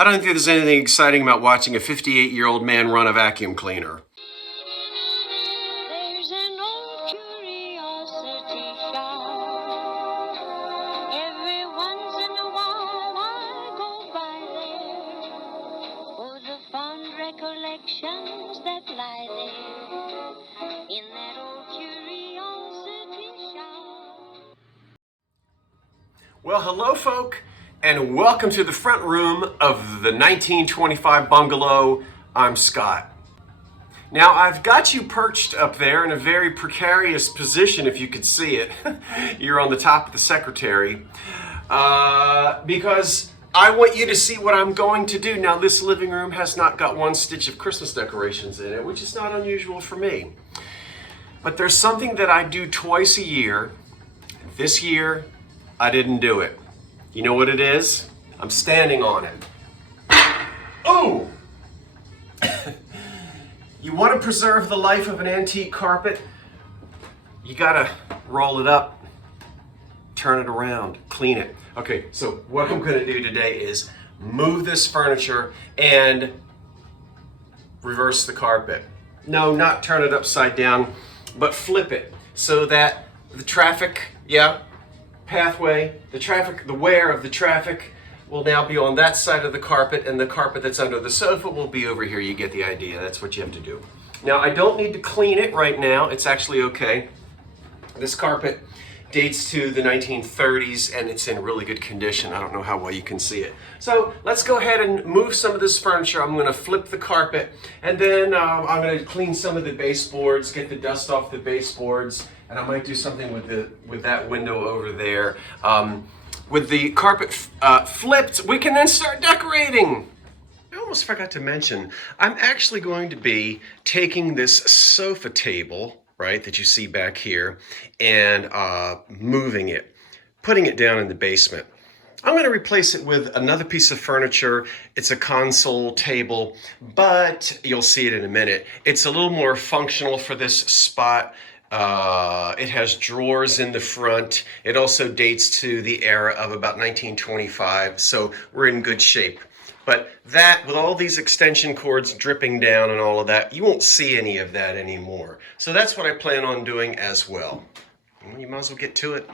I don't think there's anything exciting about watching a 58-year-old man run a vacuum cleaner. There's an old curiosity shop. Every once in a while I go by there for the fond recollections that lie there in that old curiosity shop. Well, hello, folk, and welcome to the front room of the 1925 bungalow. I'm Scott. Now, I've got you perched up there in a very precarious position, if you could see it. You're on the top of the secretary, because I want you to see what I'm going to do. Now, this living room has not got one stitch of Christmas decorations in it, which is not unusual for me. But there's something that I do twice a year. This year, I didn't do it. You know what it is? I'm standing on it. Oh! You want to preserve the life of an antique carpet? You gotta roll it up, turn it around, clean it. Okay, so what I'm gonna do today is move this furniture and reverse the carpet. No, not turn it upside down, but flip it so that the traffic, pathway, the wear of the traffic will now be on that side of the carpet, and the carpet that's under the sofa will be over here. You get the idea. That's what you have to do. Now, I don't need to clean it right now. It's actually okay. This carpet dates to the 1930s, and it's in really good condition. I don't know how well you can see it. So let's go ahead and move some of this furniture. I'm going to flip the carpet, and then I'm going to clean some of the baseboards, get the dust off the baseboards, and I might do something with that window over there. With the carpet flipped, we can then start decorating. I almost forgot to mention, I'm actually going to be taking this sofa table, right, that you see back here, and moving it, putting it down in the basement. I'm going to replace it with another piece of furniture. It's a console table, but you'll see it in a minute. It's a little more functional for this spot. It has drawers in the front. It also dates to the era of about 1925, so we're in good shape. But that, with all these extension cords dripping down and all of that, you won't see any of that anymore. So that's what I plan on doing as well. You might as well get to it.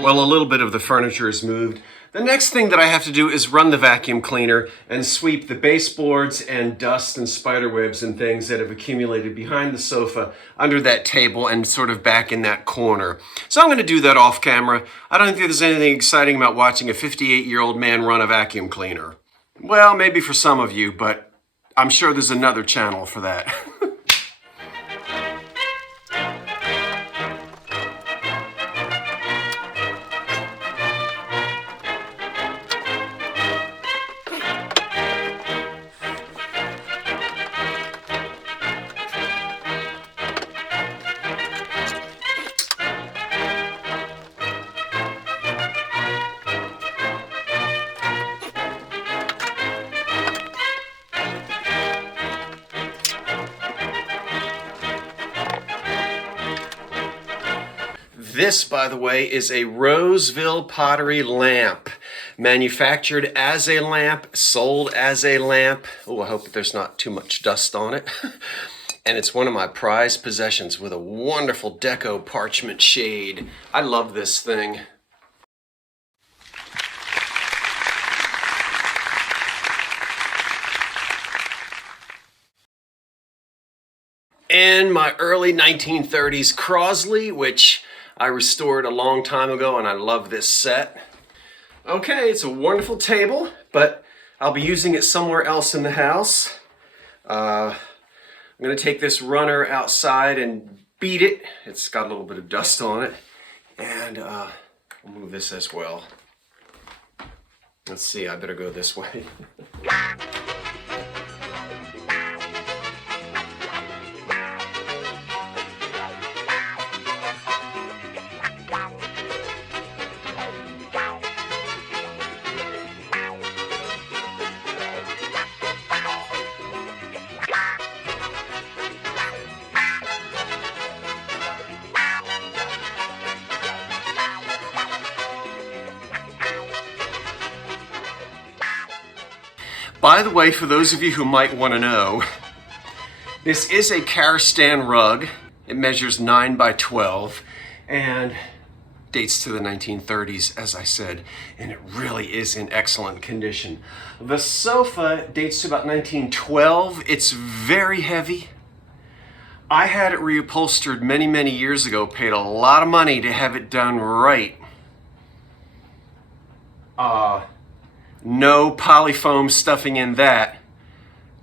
Well, a little bit of the furniture is moved. The next thing that I have to do is run the vacuum cleaner and sweep the baseboards and dust and spider webs and things that have accumulated behind the sofa, under that table, and sort of back in that corner. So I'm going to do that off camera. I don't think there's anything exciting about watching a 58-year-old man run a vacuum cleaner. Well, maybe for some of you, but I'm sure there's another channel for that. This, by the way, is a Roseville pottery lamp. Manufactured as a lamp, sold as a lamp. Oh, I hope that there's not too much dust on it. And it's one of my prized possessions with a wonderful deco parchment shade. I love this thing. And my early 1930s Crosley, which I restored a long time ago, and I love this set. Okay, it's a wonderful table, but I'll be using it somewhere else in the house. I'm gonna take this runner outside and beat it. It's got a little bit of dust on it. And I'll move this as well. Let's see, I better go this way. By the way, for those of you who might want to know, this is a Karastan rug. It measures 9 by 12 and dates to the 1930s, as I said, and it really is in excellent condition. The sofa dates to about 1912. It's very heavy. I had it reupholstered many, many years ago, paid a lot of money to have it done right. No polyfoam stuffing in that.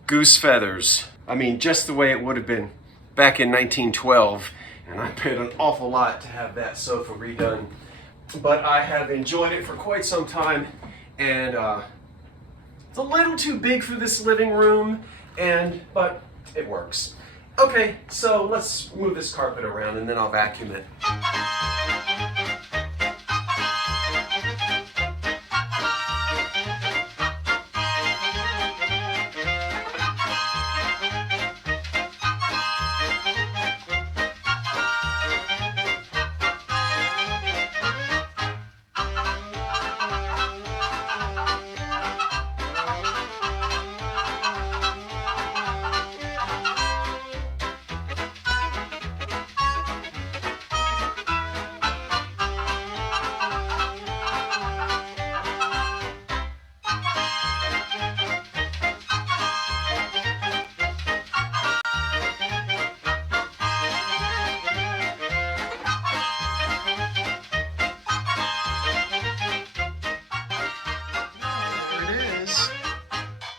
Goose feathers. I mean, just the way it would have been back in 1912. And I paid an awful lot to have that sofa redone. But I have enjoyed it for quite some time. And it's a little too big for this living room, but it works. Okay, so let's move this carpet around and then I'll vacuum it.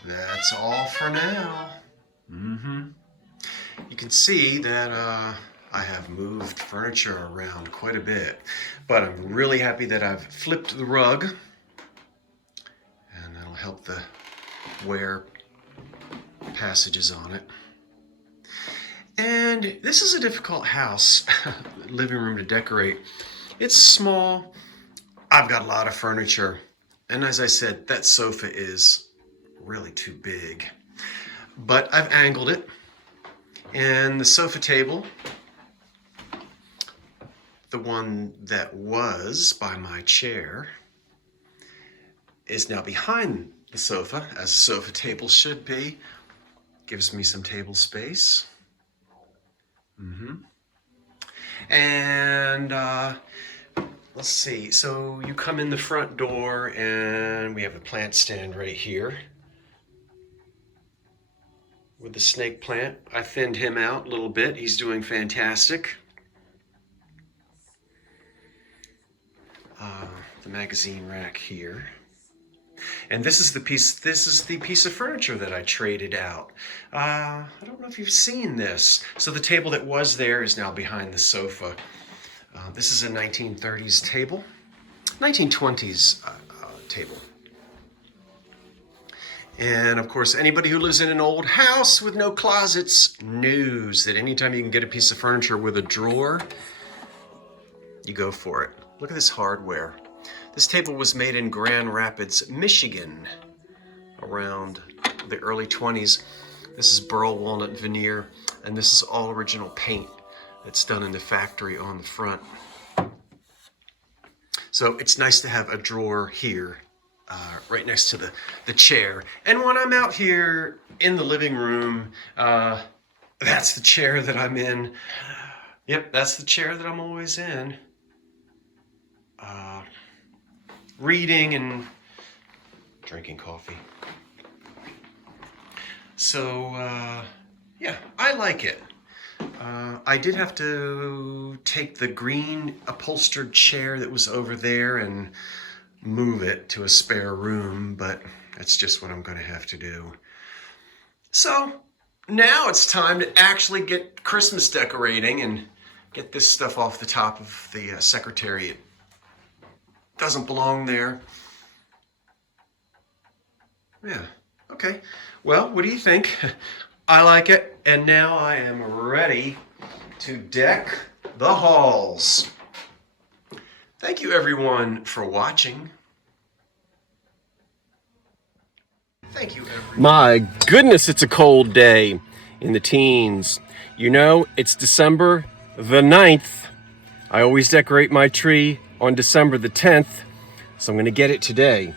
That's all for now. You can see that I have moved furniture around quite a bit, but I'm really happy that I've flipped the rug, and that'll help the wear passages on it. And this is a difficult house, living room to decorate. It's small. I've got a lot of furniture, and as I said, that sofa is really too big, but I've angled it, and the sofa table, the one that was by my chair, is now behind the sofa, as a sofa table should be. Gives me some table space. And let's see, so you come in the front door and we have a plant stand right here with the snake plant. I thinned him out a little bit. He's doing fantastic. The magazine rack here. And this is the piece of furniture that I traded out. I don't know if you've seen this. So the table that was there is now behind the sofa. This is a 1930s table, 1920s table. And of course, anybody who lives in an old house with no closets knows that anytime you can get a piece of furniture with a drawer, you go for it. Look at this hardware. This table was made in Grand Rapids, Michigan, around the early 20s. This is burl walnut veneer, and this is all original paint that's done in the factory on the front. So it's nice to have a drawer here right next to the chair. And when I'm out here in the living room, that's the chair that I'm in. Yep, that's the chair that I'm always in. Reading and drinking coffee. So, yeah, I like it. I did have to take the green upholstered chair that was over there and move it to a spare room, but that's just what I'm going to have to do. So, now it's time to actually get Christmas decorating and get this stuff off the top of the secretariat. Doesn't belong there. Yeah, okay. Well, what do you think? I like it, and now I am ready to deck the halls. Thank you everyone for watching. Thank you everyone. My goodness, it's a cold day in the teens. You know, it's December the 9th. I always decorate my tree on December the 10th, so I'm gonna get it today.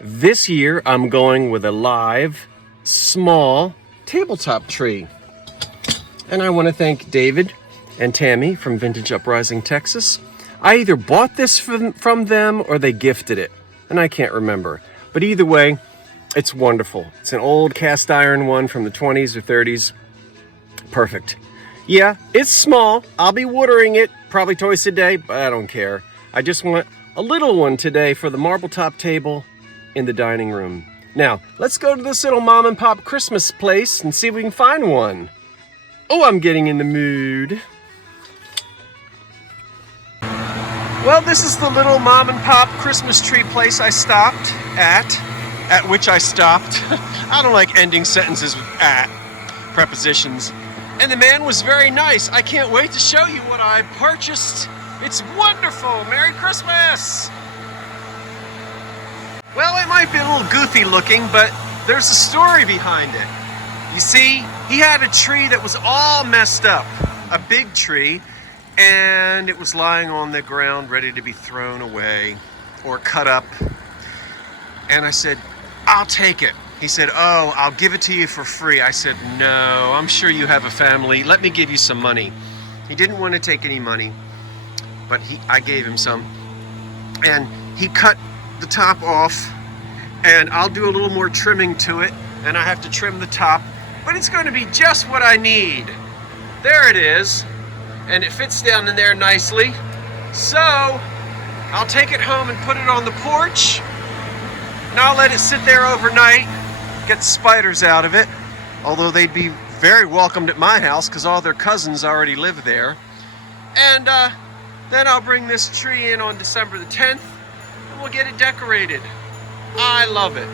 This year, I'm going with a live, small tabletop tree. And I want to thank David and Tammy from Vintage Uprising, Texas. I either bought this from them or they gifted it, and I can't remember. But either way, it's wonderful. It's an old cast iron one from the 20s or 30s. Perfect. Yeah, it's small. I'll be watering it probably twice a day, but I don't care. I just want a little one today for the marble top table in the dining room. Now, let's go to this little mom and pop Christmas place and see if we can find one. Oh, I'm getting in the mood. Well, this is the little mom and pop Christmas tree place I stopped at which I stopped. I don't like ending sentences with at prepositions. And the man was very nice. I can't wait to show you what I purchased. It's wonderful. Merry Christmas. Well, it might be a little goofy looking, but there's a story behind it. You see, he had a tree that was all messed up, a big tree, and it was lying on the ground ready to be thrown away or cut up. And I said, I'll take it. He said, oh, I'll give it to you for free. I said, no, I'm sure you have a family. Let me give you some money. He didn't want to take any money, but I gave him some. And he cut the top off, and I'll do a little more trimming to it, and I have to trim the top, but it's going to be just what I need. There it is, and it fits down in there nicely. So I'll take it home and put it on the porch, and I'll let it sit there overnight, get the spiders out of it, although they'd be very welcomed at my house because all their cousins already live there. And then I'll bring this tree in on December the 10th, and we'll get it decorated. I love it.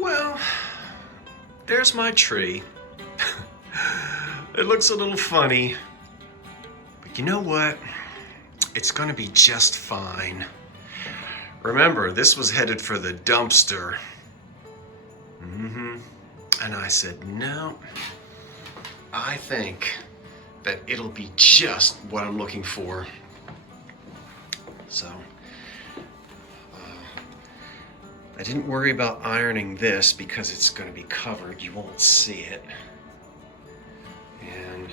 Well, there's my tree. It looks a little funny, but you know what? It's gonna be just fine. Remember, this was headed for the dumpster. And I said, no, I think that it'll be just what I'm looking for. So, I didn't worry about ironing this because it's going to be covered. You won't see it. And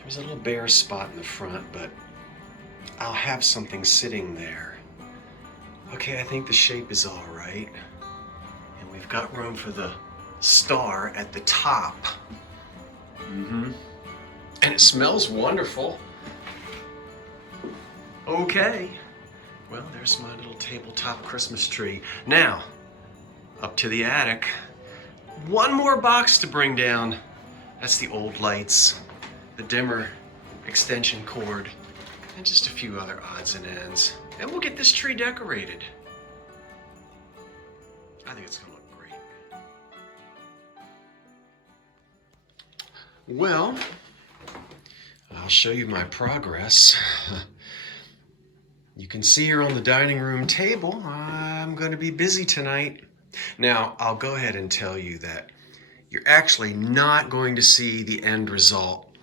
there's a little bare spot in the front, but I'll have something sitting there. Okay, I think the shape is all right. And we've got room for the star at the top. And it smells wonderful. Okay. Well, there's my little tabletop Christmas tree. Now, up to the attic. One more box to bring down. That's the old lights, the dimmer extension cord, and just a few other odds and ends. And we'll get this tree decorated. I think it's gonna look great. Well, I'll show you my progress. You can see here on the dining room table, I'm going to be busy tonight. Now, I'll go ahead and tell you that you're actually not going to see the end result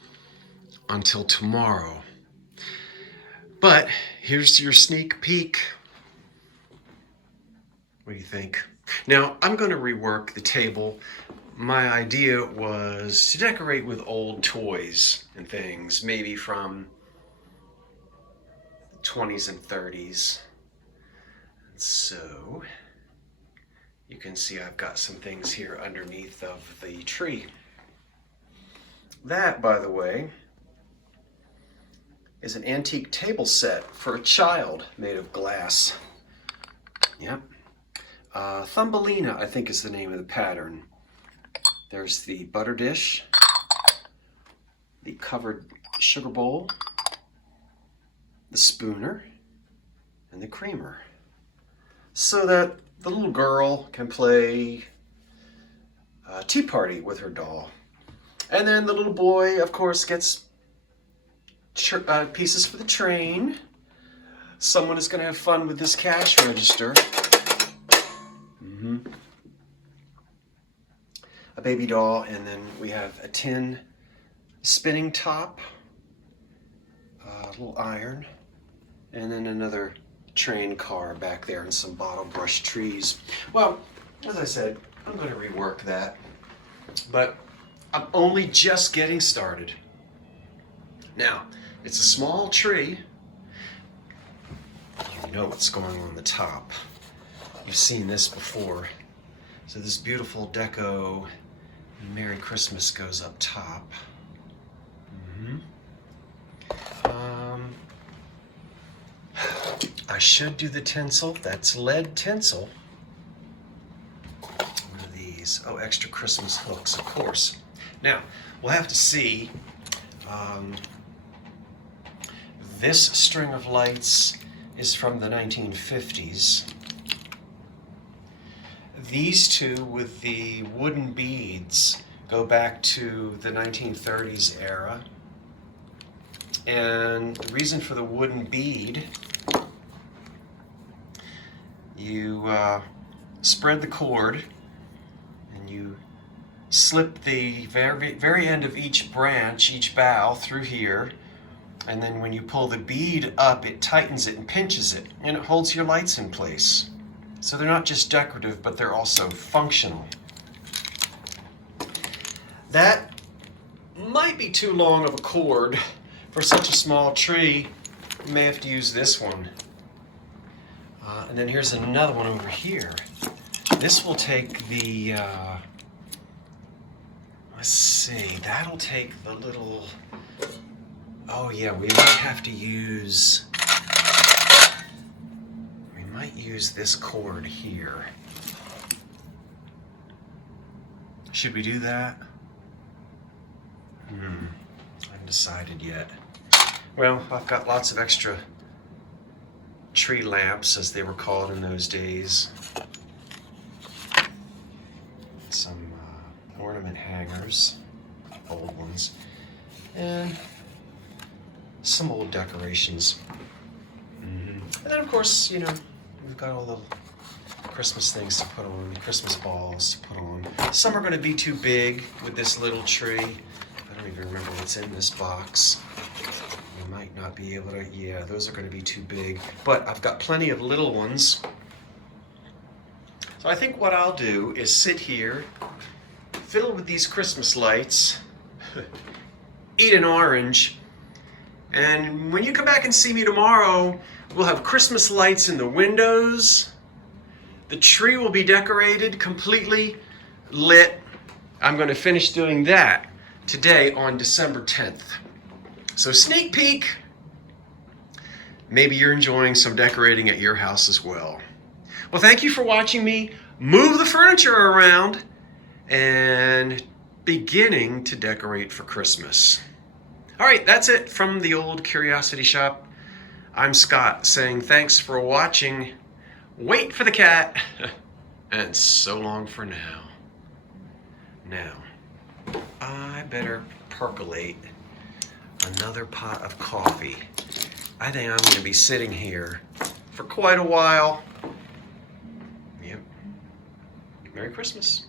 until tomorrow. But here's your sneak peek. What do you think? Now, I'm going to rework the table. My idea was to decorate with old toys and things, maybe from the 20s and 30s. So, you can see I've got some things here underneath of the tree. That, by the way, is an antique table set for a child made of glass. Yep. Thumbelina, I think, is the name of the pattern. There's the butter dish, the covered sugar bowl, the spooner, and the creamer. So that the little girl can play tea party with her doll. And then the little boy, of course, gets pieces for the train. Someone is going to have fun with this cash register. A baby doll, and then we have a tin spinning top, a little iron, and then another train car back there and some bottle brush trees. Well, as I said, I'm going to rework that, but I'm only just getting started. Now, it's a small tree. You know what's going on the top. You've seen this before. So this beautiful deco Merry Christmas goes up top. I should do the tinsel. That's lead tinsel. What are these? Oh, extra Christmas hooks, of course. Now, we'll have to see. This string of lights is from the 1950s. These two with the wooden beads go back to the 1930s era. And the reason for the wooden bead, you spread the cord and you slip the very end of each branch, each bough through here, and then when you pull the bead up, it tightens it and pinches it, and it holds your lights in place. So they're not just decorative, but they're also functional. That might be too long of a cord for such a small tree. You may have to use this one. And then here's another one over here. This will take the, let's see, that'll take the little, oh yeah, we might have to use, use this cord here. Should we do that? I haven't decided yet. Well, I've got lots of extra tree lamps, as they were called in those days. Some ornament hangers. old ones. And some old decorations. And then of course, you know, we've got all the Christmas things to put on, Christmas balls to put on. Some are gonna be too big with this little tree. I don't even remember what's in this box. You might not be able to, yeah, those are gonna be too big. But I've got plenty of little ones. So I think what I'll do is sit here, fiddle with these Christmas lights, eat an orange, and when you come back and see me tomorrow, we'll have Christmas lights in the windows. The tree will be decorated, completely lit. I'm going to finish doing that today on December 10th. So sneak peek. Maybe you're enjoying some decorating at your house as well. Well, thank you for watching me move the furniture around and beginning to decorate for Christmas. All right, that's it from the old Curiosity Shop. I'm Scott saying thanks for watching. Wait for the cat, and so long for now. Now, I better percolate another pot of coffee. I think I'm gonna be sitting here for quite a while. Yep. Merry Christmas.